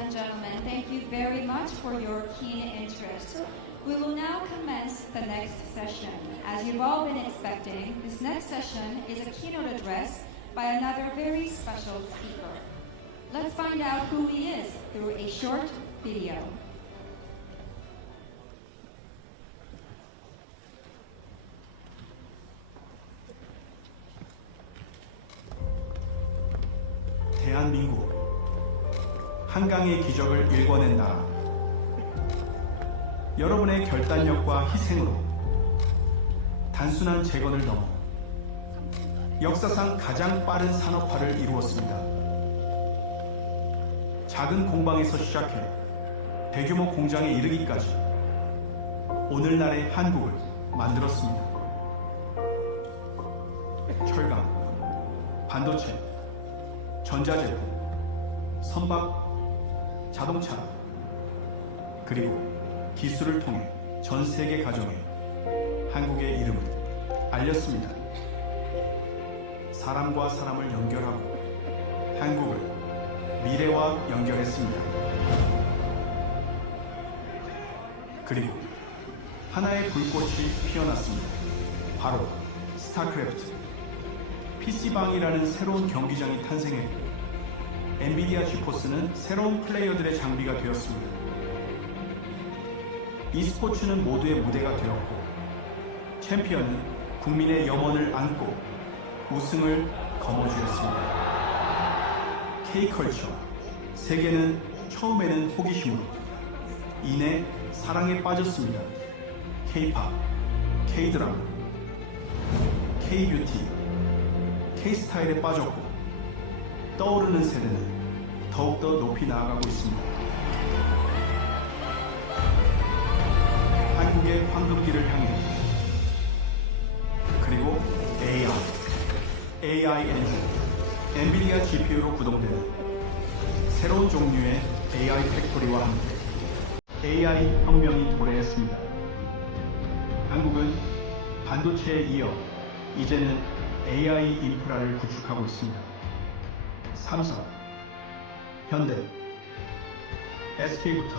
and gentlemen, thank you very much for your keen interest. We will now commence the next session. As you've all been expecting, this next session is a keynote address by another very special speaker. Let's find out who he is through a short video. 대한민국, 한강의 기적을 일궈낸 나라. 여러분의 결단력과 희생으로 단순한 재건을 넘어 역사상 가장 빠른 산업화를 이루었습니다. 작은 공방에서 시작해 대규모 공장에 이르기까지 오늘날의 한국을 만들었습니다. 철강, 반도체, 전자제품, 선박, 자동차, 그리고 기술을 통해 전 세계 가정에 한국의 이름을 알렸습니다. 사람과 사람을 연결하고 한국을 미래와 연결했습니다. 그리고 하나의 불꽃이 피어났습니다. 바로 스타크래프트. PC방이라는 새로운 경기장이 탄생했고 엔비디아 지포스는 새로운 플레이어들의 장비가 되었습니다. e스포츠는 모두의 무대가 되었고 챔피언은 국민의 염원을 안고 우승을 거머쥐었습니다. K컬처, 세계는 처음에는 호기심으로 이내 사랑에 빠졌습니다. K팝, K드라마, K뷰티, K스타일에 빠졌고 떠오르는 세대는 더욱더 높이 나아가고 있습니다. 한국의 황금기를 향해 그리고 AI 엔진, 엔비디아 GPU로 구동되는 새로운 종류의 AI 팩토리와 함께 AI 혁명이 도래했습니다. 한국은 반도체에 이어 이제는 AI 인프라를 구축하고 있습니다. 삼성, 현대, SK부터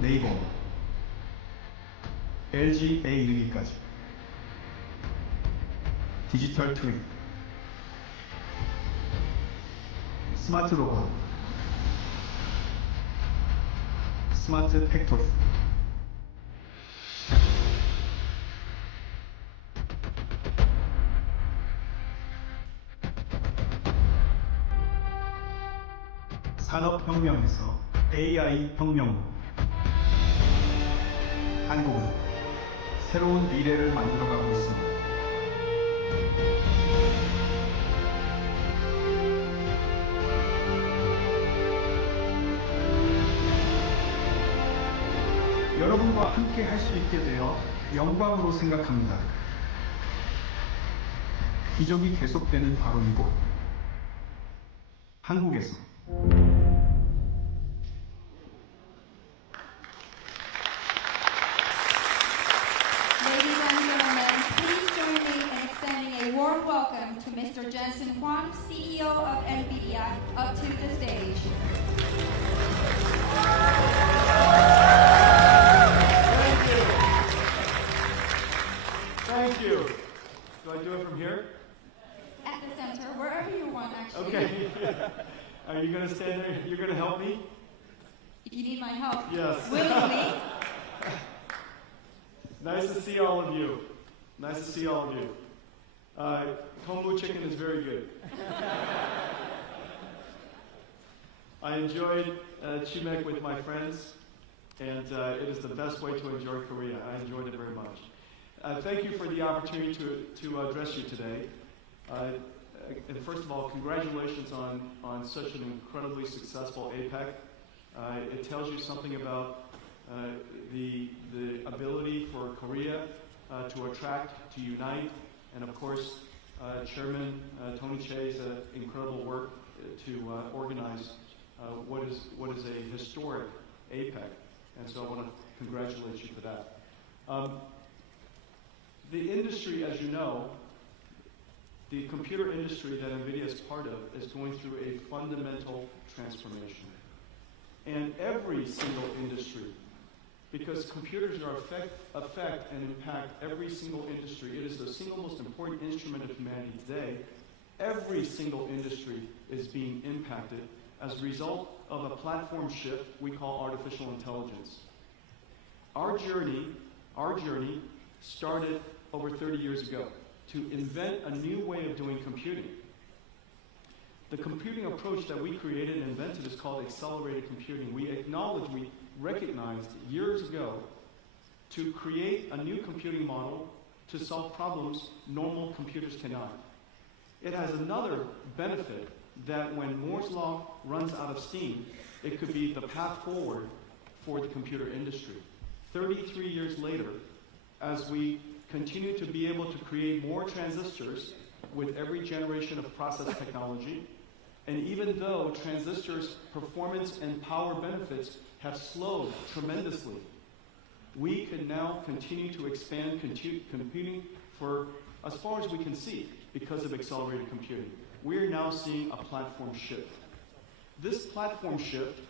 네이버, LG에 이르기까지 디지털 트윈, 스마트 로봇, 스마트 팩토리, 산업혁명에서 AI 혁명으로 한국은 새로운 미래를 만들어가고 있습니다. 여러분과 함께 할 수 있게 되어 영광으로 생각합니다. 기적이 계속되는 바로 이곳, 한국에서 Ladies and gentlemen, please join me in extending a warm welcome to Mr. Jensen Huang, CEO of NVIDIA, up to the stage. Thank you. Do I do it from here? At the center, wherever you want, actually. Okay. Are you going to stand there? You're going to help me? If you need my help, Yes. willingly. Nice to see all of you. Nice to see all of you. Kombu chicken is very good. I enjoyed Chimek with my friends, and it is the best way to enjoy Korea. I enjoyed it very much. Thank you for the opportunity to address you today. And first of all, congratulations on such an incredibly successful APEC. It tells you something about the ability for Korea to attract, to unite, and of course, Chairman Tony Che's incredible work to organize what is a historic APEC. And so I want to congratulate you for that. The industry, as you know, the computer industry that NVIDIA is part of is going through a fundamental transformation. And every single industry, because computers are affect and impact every single industry, it is the single most important instrument of humanity today. Every single industry is being impacted as a result of a platform shift we call artificial intelligence. Our journey started over 30 years ago to invent a new way of doing computing. The computing approach that we created and invented is called accelerated computing. We recognized years ago to create a new computing model to solve problems normal computers cannot. It has another benefit that when Moore's law runs out of steam, it could be the path forward for the computer industry. 33 years later, as we continue to be able to create more transistors with every generation of process technology, and even though transistors' performance and power benefits have slowed tremendously, we can now continue to expand computing for as far as we can see because of accelerated computing. We're now seeing a platform shift. This platform shift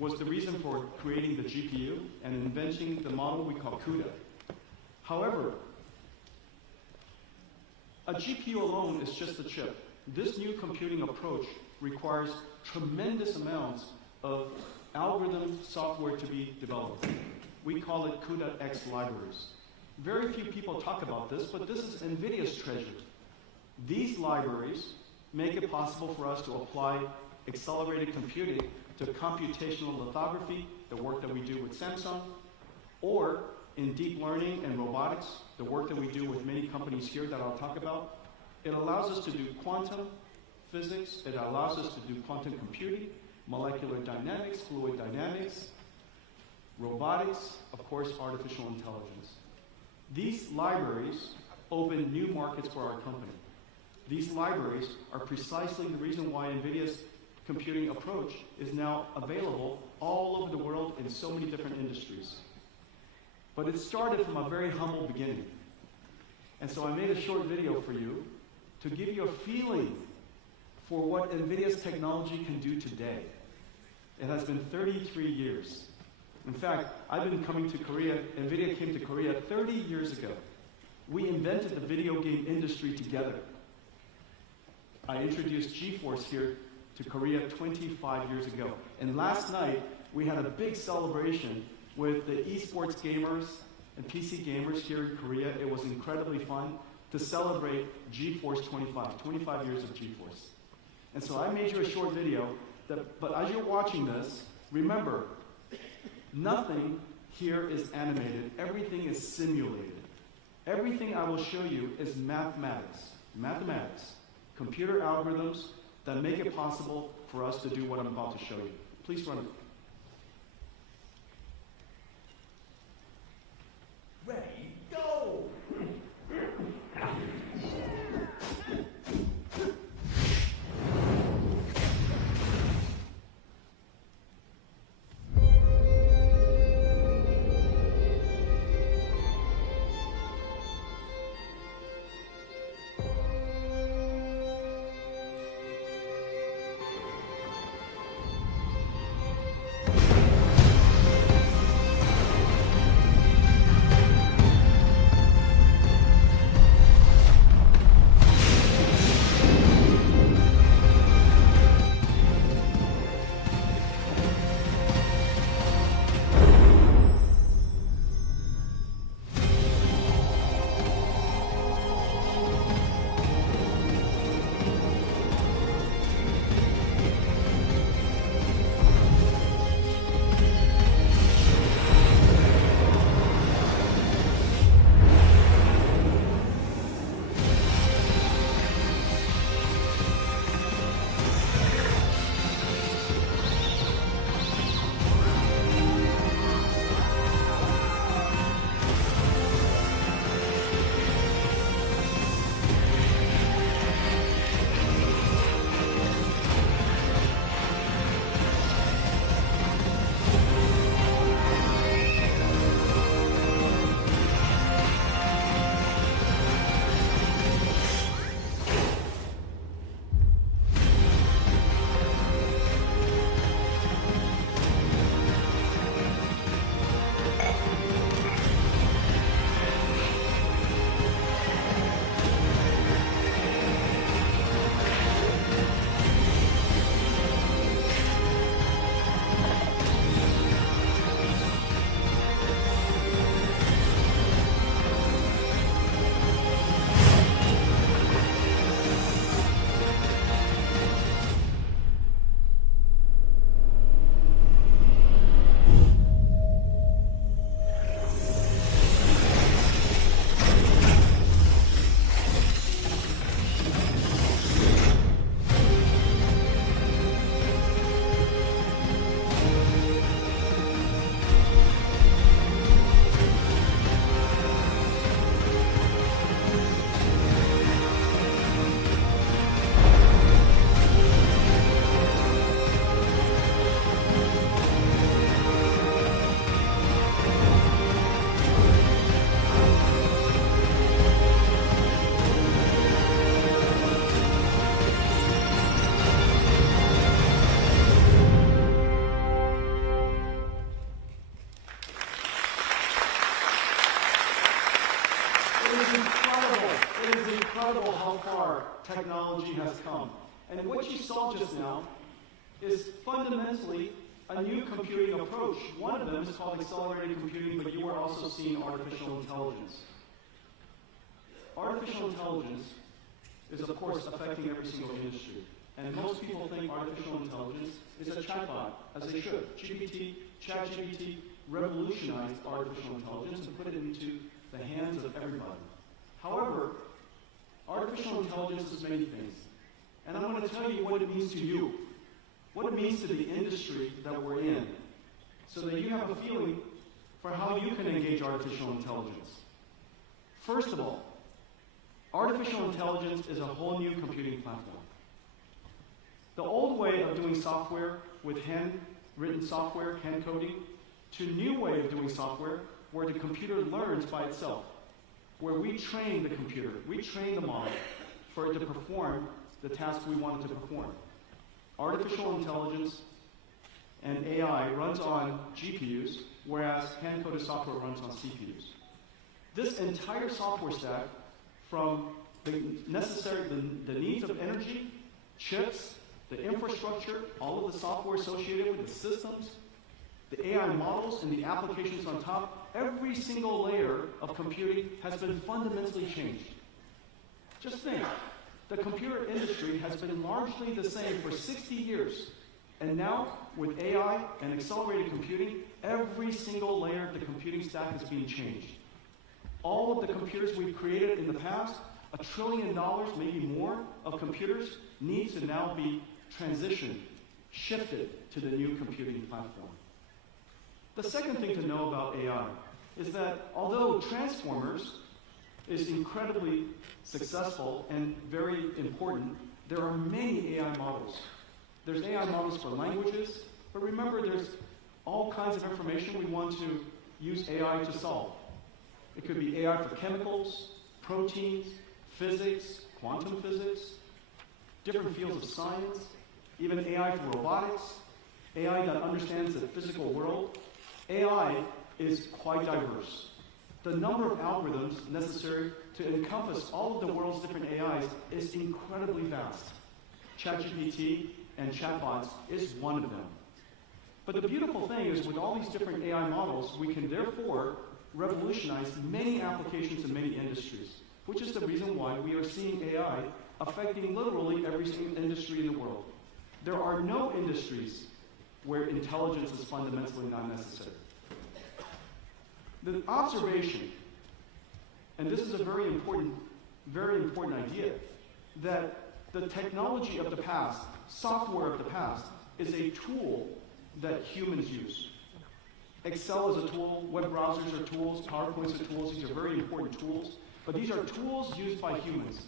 was the reason for creating the GPU and inventing the model we call CUDA. However, a GPU alone is just a chip. This new computing approach requires tremendous amounts of algorithm software to be developed. We call it CUDA-X libraries. Very few people talk about this, but this is NVIDIA's treasure. These libraries make it possible for us to apply accelerated computing to computational lithography, the work that we do with Samsung, or in deep learning and robotics, the work that we do with many companies here that I'll talk about. It allows us to do quantum physics, it allows us to do quantum computing, molecular dynamics, fluid dynamics, robotics, of course, artificial intelligence. These libraries open new markets for our company. These libraries are precisely the reason why NVIDIA's computing approach is now available all over the world in so many different industries. But it started from a very humble beginning. And so I made a short video for you to give you a feeling for what NVIDIA's technology can do today. It has been 33 years. In fact, I've been coming to Korea, NVIDIA came to Korea 30 years ago. We invented the video game industry together. I introduced GeForce here to Korea 25 years ago. And last night, we had a big celebration with the esports gamers and PC gamers here in Korea. It was incredibly fun to celebrate GeForce 25 years of GeForce. And so I made you a short video, but as you're watching this, remember, nothing here is animated. Everything is simulated. Everything I will show you is mathematics, computer algorithms that make it possible for us to do what I'm about to show you. Please run it. Ready, go! far technology has come. And what you saw just now is fundamentally a new computing approach. One of them is called accelerated computing, but you are also seeing artificial intelligence. Artificial intelligence is, of course, affecting every single industry. And most people think artificial intelligence is a chatbot, as they should. ChatGPT revolutionized artificial intelligence and put it into the hands of everybody. However, artificial intelligence is many things. And I'm going to tell you what it means to you, what it means to the industry that we're in, so that you have a feeling for how you can engage artificial intelligence. First of all, artificial intelligence is a whole new computing platform. The old way of doing software with hand-written software, hand coding, to a new way of doing software where the computer learns by itself, where we train the computer, we train the model for it to perform the task we want it to perform. Artificial intelligence and AI runs on GPUs, whereas hand-coded software runs on CPUs. This entire software stack, from the needs of energy, chips, the infrastructure, all of the software associated with the systems, the AI models and the applications on top, every single layer of computing has been fundamentally changed. Just think, the computer industry has been largely the same for 60 years. And now, with AI and accelerated computing, every single layer of the computing stack is being changed. All of the computers we've created in the past, $1 trillion, maybe more, of computers needs to now be transitioned, shifted to the new computing platform. The second thing to know about AI is that although Transformers is incredibly successful and very important, there are many AI models. There's AI models for languages, but remember there's all kinds of information we want to use AI to solve. It could be AI for chemicals, proteins, physics, quantum physics, different fields of science, even AI for robotics, AI that understands the physical world. AI is quite diverse. The number of algorithms necessary to encompass all of the world's different AIs is incredibly vast. ChatGPT and chatbots is one of them. But the beautiful thing is with all these different AI models, we can therefore revolutionize many applications in many industries, which is the reason why we are seeing AI affecting literally every single industry in the world. There are no industries where intelligence is fundamentally not necessary. The observation, and this is a very important idea, that the technology of the past, software of the past, is a tool that humans use. Excel is a tool, web browsers are tools, PowerPoints are tools, these are very important tools, but these are tools used by humans.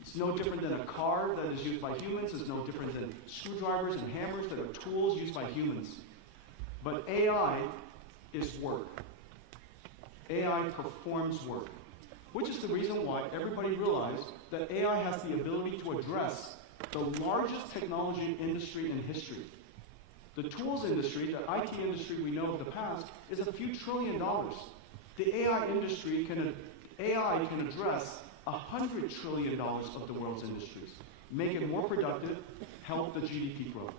It's no different than a car that is used by humans, it's no different than screwdrivers and hammers that are tools used by humans. But AI is work. AI performs work, which is the reason why everybody realized that AI has the ability to address the largest technology industry in history. The tools industry, the IT industry we know of the past, is a few $1 trillion. The AI industry AI can address $100 trillion of the world's industries, make it more productive, help the GDP grow.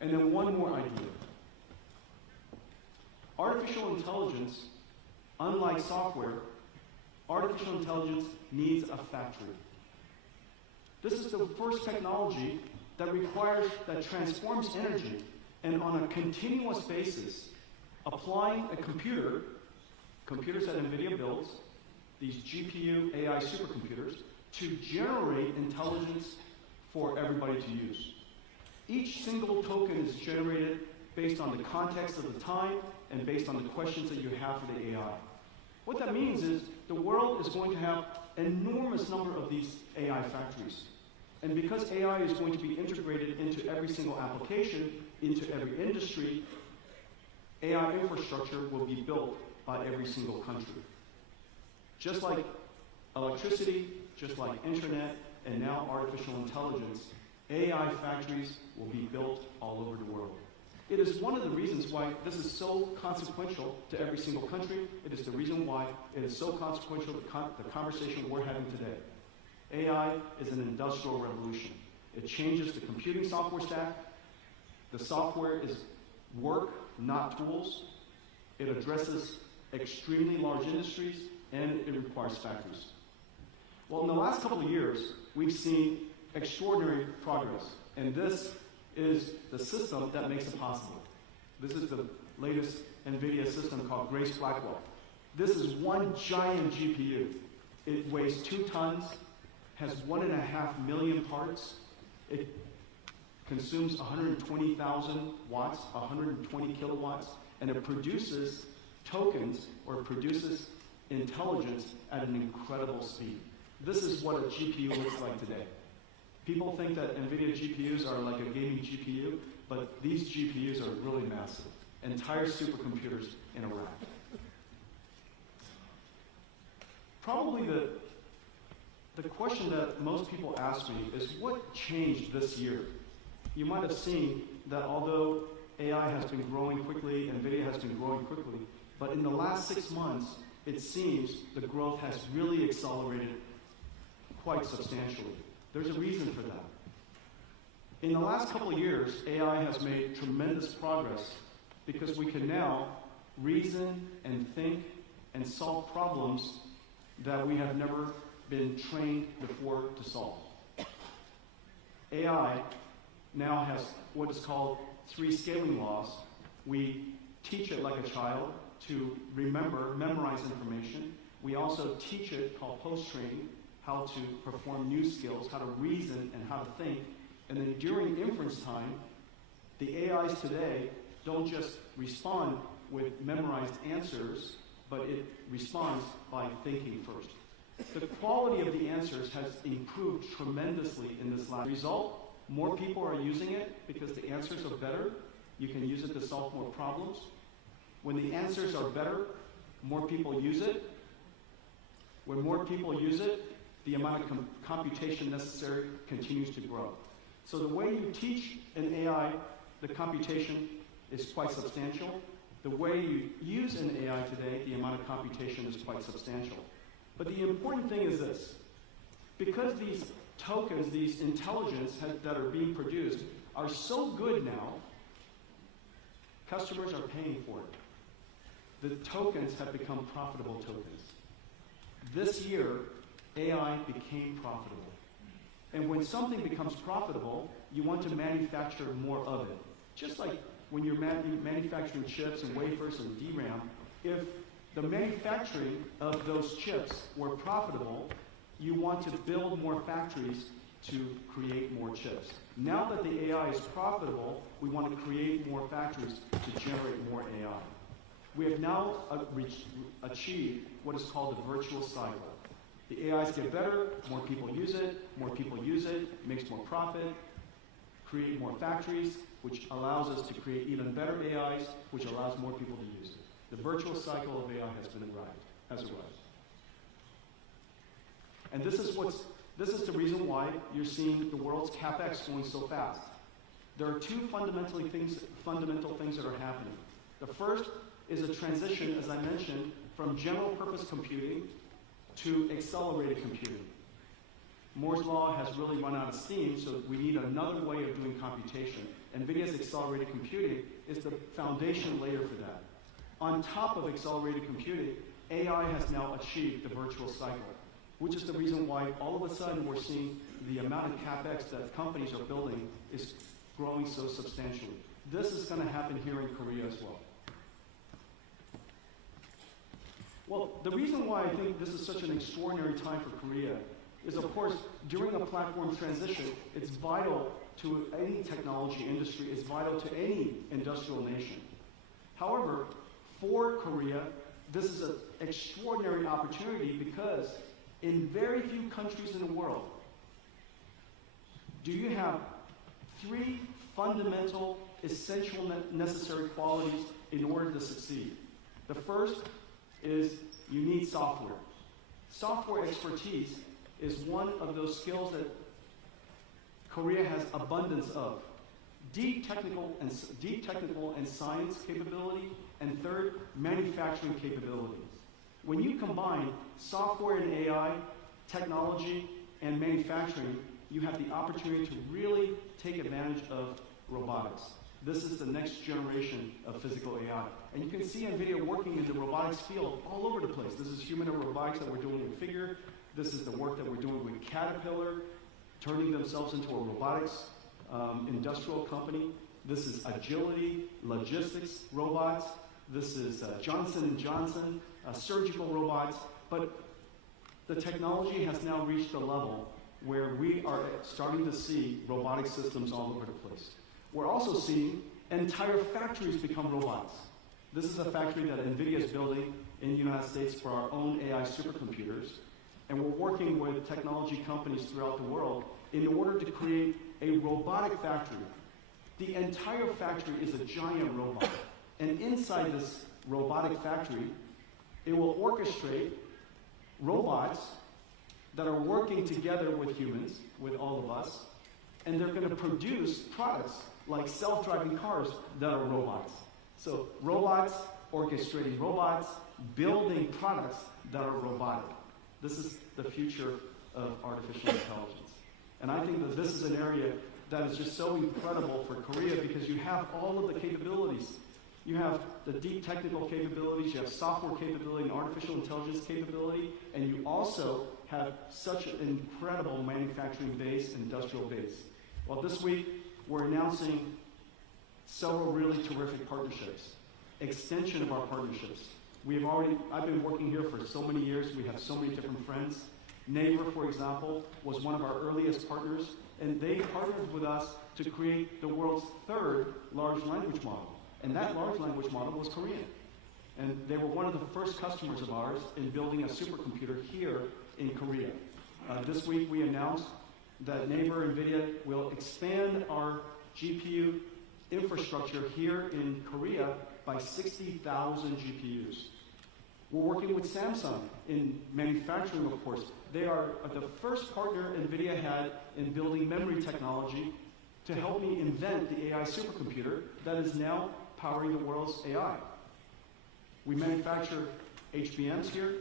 And then one more idea. Artificial intelligence, unlike software, artificial intelligence needs a factory. This is the first technology that transforms energy and on a continuous basis, applying a computers that NVIDIA builds, these GPU AI supercomputers, to generate intelligence for everybody to use. Each single token is generated based on the context of the time and based on the questions that you have for the AI. What that means is the world is going to have an enormous number of these AI factories. And because AI is going to be integrated into every single application, into every industry, AI infrastructure will be built by every single country. Just like electricity, just like internet, and now artificial intelligence, AI factories will be built all over the world. It is one of the reasons why this is so consequential to every single country. It is the reason why it is so consequential to the conversation we're having today. AI is an industrial revolution. It changes the computing software stack. The software is work, not tools. It addresses extremely large industries, and it requires factories. Well, in the last couple of years, we've seen extraordinary progress, and this is the system that makes it possible. This is the latest NVIDIA system called Grace Blackwell. This is one giant GPU. It weighs 2 tons, has 1.5 million parts. It consumes 120,000 watts, 120 kilowatts, and it produces tokens, or produces intelligence at an incredible speed. This is what a GPU looks like today. People think that NVIDIA GPUs are like a gaming GPU, but these GPUs are really massive. Entire supercomputers in a rack. Probably the question that most people ask me is, what changed this year? You might have seen that although AI has been growing quickly, NVIDIA has been growing quickly, but in the last 6 months, it seems the growth has really accelerated quite substantially. There's a reason for that. In the last couple of years, AI has made tremendous progress because we can now reason and think and solve problems that we have never been trained before to solve. AI now has what is called 3 scaling laws. We teach it like a child to memorize information. We also teach it, called post-training, how to perform new skills, how to reason and how to think. And then during inference time, the AIs today don't just respond with memorized answers, but it responds by thinking first. The quality of the answers has improved tremendously in this last result. More people are using it because the answers are better. You can use it to solve more problems. When the answers are better, more people use it. When more people use it, the amount of computation necessary continues to grow. So the way you teach an AI, the computation is quite substantial. The way you use an AI today, the amount of computation is quite substantial. But the important thing is this. Because these tokens, these intelligence that are being produced are so good now, customers are paying for it. The tokens have become profitable tokens. This year, AI became profitable. And when something becomes profitable, you want to manufacture more of it. Just like when you're manufacturing chips and wafers and DRAM, if the manufacturing of those chips were profitable, you want to build more factories to create more chips. Now that the AI is profitable, we want to create more factories to generate more AI. We have now achieved what is called the virtuous cycle. The AIs get better, more people use it, makes more profit, create more factories, which allows us to create even better AIs, which allows more people to use it. The virtuous cycle of AI has arrived. And this is the reason why you're seeing the world's CapEx going so fast. There are 2 fundamental things that are happening. The first is a transition, as I mentioned, from general purpose computing to accelerated computing. Moore's law has really run out of steam, so we need another way of doing computation. NVIDIA's accelerated computing is the foundation layer for that. On top of accelerated computing, AI has now achieved the virtuous cycle, which is the reason why all of a sudden we're seeing the amount of CapEx that companies are building is growing so substantially. This is going to happen here in Korea as well. Well, the reason why I think this is such an extraordinary time for Korea is, of course, during a platform transition, it's vital to any technology industry, it's vital to any industrial nation. However, for Korea, this is an extraordinary opportunity because in very few countries in the world do you have 3 fundamental, essential, necessary qualities in order to succeed. The first is you need software. Software expertise is one of those skills that Korea has abundance of. Deep technical and science capability, and third, manufacturing capability. When you combine software and AI, technology, and manufacturing, you have the opportunity to really take advantage of robotics. This is the next generation of physical AI. And you can see NVIDIA working in the robotics field all over the place. This is humanoid robotics that we're doing with Figure. This is the work that we're doing with Caterpillar, turning themselves into a robotics industrial company. This is agility, logistics robots. This is Johnson & Johnson, surgical robots. But the technology has now reached a level where we are starting to see robotic systems all over the place. We're also seeing entire factories become robots. This is a factory that NVIDIA is building in the United States for our own AI supercomputers. And we're working with technology companies throughout the world in order to create a robotic factory. The entire factory is a giant robot. And inside this robotic factory, it will orchestrate robots that are working together with humans, with all of us, and they're going to produce products like self-driving cars that are robots. So robots orchestrating robots, building products that are robotic. This is the future of artificial intelligence. And I think that this is an area that is just so incredible for Korea because you have all of the capabilities. You have the deep technical capabilities, you have software capability and artificial intelligence capability, and you also have such an incredible manufacturing base, industrial base. Well, this week, we're announcing several really terrific partnerships, extension of our partnerships. I've been working here for so many years. We have so many different friends. Naver, for example, was one of our earliest partners, and they partnered with us to create the world's third large language model. And that large language model was Korean. And they were one of the first customers of ours in building a supercomputer here in Korea. This week we announced that Naver NVIDIA will expand our GPU infrastructure here in Korea by 60,000 GPUs. We're working with Samsung in manufacturing, of course. They are the first partner NVIDIA had in building memory technology to help me invent the AI supercomputer that is now powering the world's AI. We manufacture HBMs here.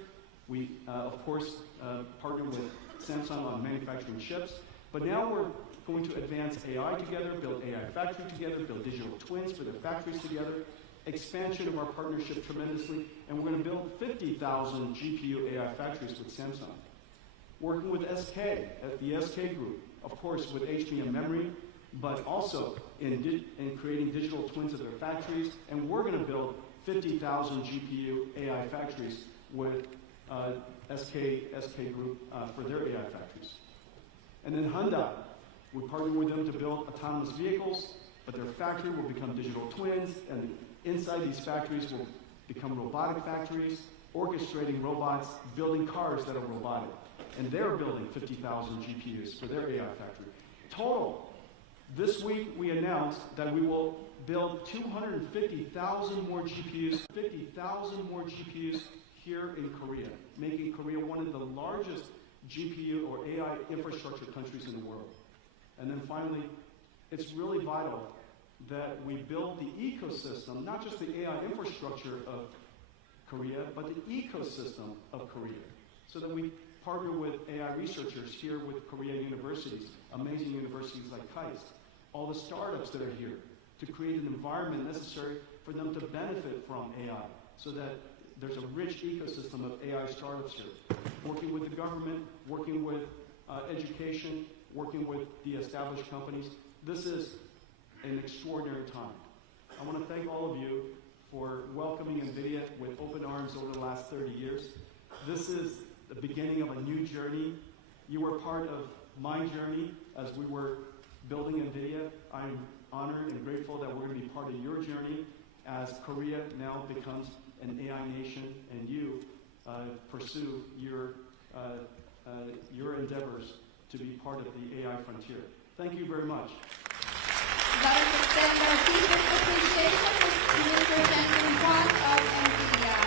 We, of course, partner with Samsung on manufacturing chips. But now we're going to advance AI together, build AI factory together, build digital twins for their factories together, expansion of our partnership tremendously, and we're going to build 50,000 GPU AI factories with Samsung. Working with SK, at the SK Group, of course, with HBM memory, but also in creating digital twins of their factories, and we're going to build 50,000 GPU AI factories with SK Group for their AI factories. And then Hyundai, we partnered with them to build autonomous vehicles, but their factory will become digital twins, and inside these factories will become robotic factories, orchestrating robots, building cars that are robotic. And they're building 50,000 GPUs for their AI factory. Total, this week we announced that we will build 250,000 more GPUs, 50,000 more GPUs here in Korea, making Korea one of the largest GPU or AI infrastructure countries in the world. And then finally, it's really vital that we build the ecosystem, not just the AI infrastructure of Korea, but the ecosystem of Korea, so that we partner with AI researchers here with Korean universities, amazing universities like KAIST, all the startups that are here, to create an environment necessary for them to benefit from AI, so that there's a rich ecosystem of AI startups here. Working with the government, working with education, working with the established companies. This is an extraordinary time. I want to thank all of you for welcoming NVIDIA with open arms over the last 30 years. This is the beginning of a new journey. You were part of my journey as we were building NVIDIA. I'm honored and grateful that we're going to be part of your journey as Korea now becomes an AI nation and you pursue your endeavors to be part of the AI frontier. Thank you very much. Let us extend our deepest appreciation to Mr. Jensen Kwon of NVIDIA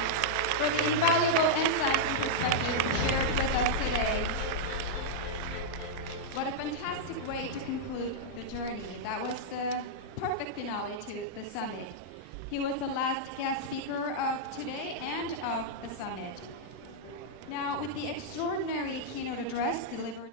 for the invaluable insights and perspectives shared with us today. What a fantastic way to conclude the journey. That was the perfect finale to the summit. He was the last guest speaker of today and of the summit. Now, with the extraordinary keynote address delivered